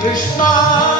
Krishna.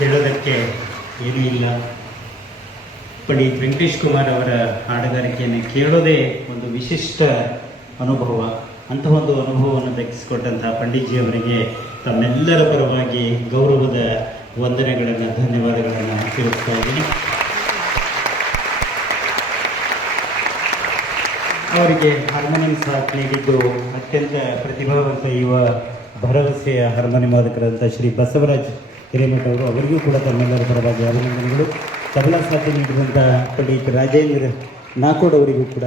ಹೇಳೋದಕ್ಕೆ ಏನೂ ಇಲ್ಲ. ಪಂಡಿತ್ ವೆಂಕಟೇಶ್ ಕುಮಾರ್ ಅವರ ಹಾಡುಗಾರಿಕೆಯನ್ನು ಕೇಳೋದೇ ಒಂದು ವಿಶಿಷ್ಟ ಅನುಭವ. ಅಂತ ಒಂದು ಅನುಭವವನ್ನು ದಕ್ಕಿಸಿಕೊಟ್ಟಂತಹ ಪಂಡಿತ್ಜಿ ಅವರಿಗೆ ತಮ್ಮೆಲ್ಲರ ಪರವಾಗಿ ಗೌರವದ ವಂದನೆಗಳನ್ನು, ಧನ್ಯವಾದಗಳನ್ನು ತಿಳಿಸ್ತಾ ಇದ್ದೀನಿ. ಅವರಿಗೆ ಹಾರ್ಮೋನಿಯಂ ಸಾಥ್ ನೀಡಿದ್ದು ಅತ್ಯಂತ ಪ್ರತಿಭಾವಂತ ಯುವ ಭರವಸೆಯ ಹಾರ್ಮೋನಿಯಂ ವಾದಕರಾದಂಥ ಶ್ರೀ ಬಸವರಾಜ್ ಹಿರೇಮಠ ಅವರು, ಅವರಿಗೂ ಕೂಡ ತಮ್ಮೆಲ್ಲರ ಪರವಾಗಿ ಅಭಿನಂದನೆಗಳು. ತಬಲಾ ಸಾಥ್ ನೀಡಿದಂಥ ಪಂಡಿತ್ ರಾಜೇಂದ್ರ ನಾಕೋಡ್ ಅವರಿಗೂ ಕೂಡ